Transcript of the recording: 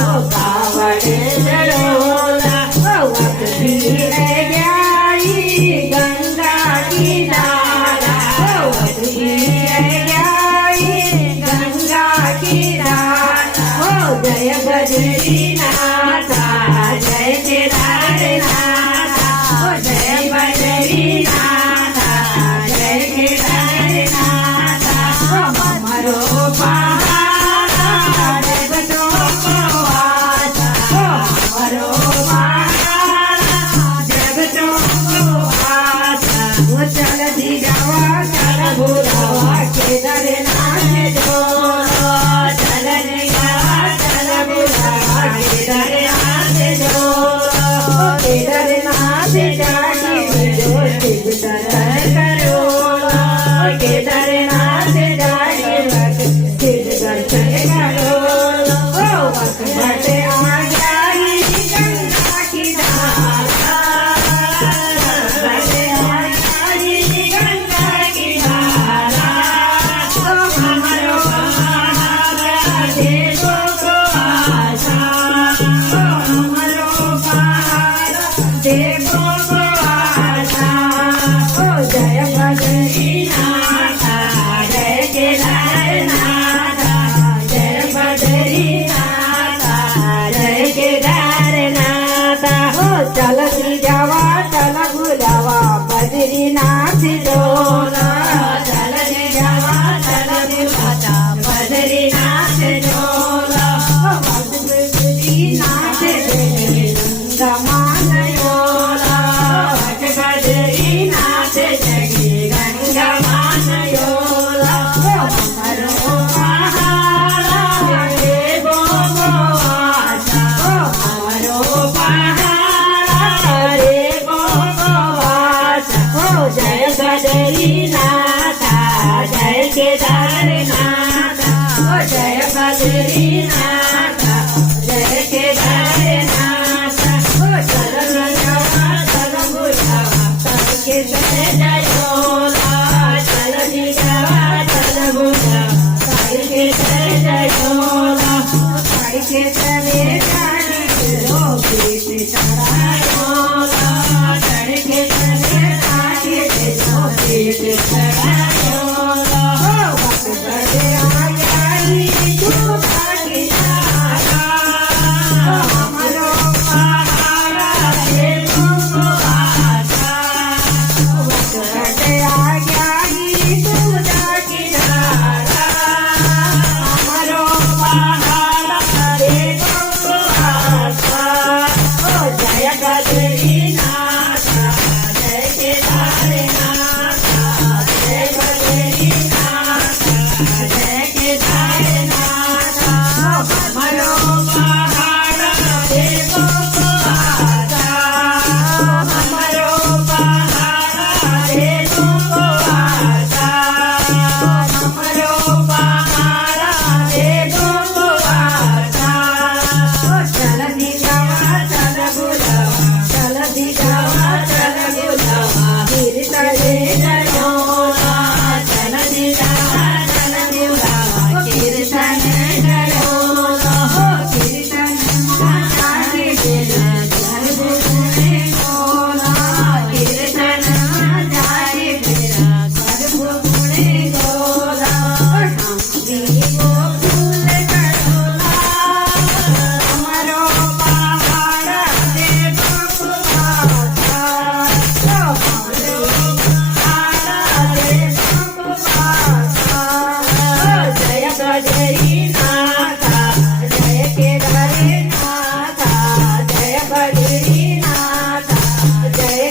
કાવડે ચડોલા વખતી ગયા ગંગા કિનારા વખતી ગયા ગંગા કિનારા જય બદ્રીનાથા જય કેદારનાથા જય બદ્રીનાથા જય કેદારનાથા અમારો પહાડ જગતો વાસા અમારો પહાડ જગતો વાસા ચાલતી જવા ચાલ ભૂલાવા કેદારનાથ જો केदारनाथ जाके जो शिव दर्शन करो केदारनाथ जाके शिव दर्शन करो वक्त बटे आ जाई गंगा किनारा बटे आ जाई गंगा किनारा हमारो पहाड़ देखो आशा देखो आशा जय बद्रीनाथा जय केदारनाथा जय बद्रीनाथा जय केदारनाथा चलती जावा चल बुलावा बद्रीनाथ डोला चलती जावा चल बुलावा बद्रीनाथ डोला बद्रीनाथ गमा बद्रीनाथ जगी गंगा मानयोला हमारो पहाड़ देखो आशा हमारो पहाड़ देखो आशा जय बद्रीनाथा जय केदारनाथा जय बद्रीनाथा जय केदारनाथा चल जय जयोला चल दिया चल बुला के जय जयोला के चले जाने लो के चढ़ायोला चढ़ के चले आगे लो के चढ़ायोला वक्त बड़े आ गई तू बाकी सारा हमारो पहाड़ देखो आशा आ गई गंगा किनारा हमारो पहाड़ देखो आशा जय बद्रीनाथा जय केदारनाथा जय बद्रीनाथा जय केदारनाथा हमारो पहाड़ देखो आशा हमारो पहाड़ देखो आशा हमारो पहाड़ देखो आशा चलती जावा चल बुलावा चलती जावा चल बुलावा कीर्तने जयोला चलती जावा चल बुलावा कीर्तने जयोला कीर्तन जाके बिना घर बुझने गोला कीर्तन जाके बिना घर बुझने गोला वो फूल करोला हमारो पहाड़ देखो आशा हमारो पहाड़ देखो आशा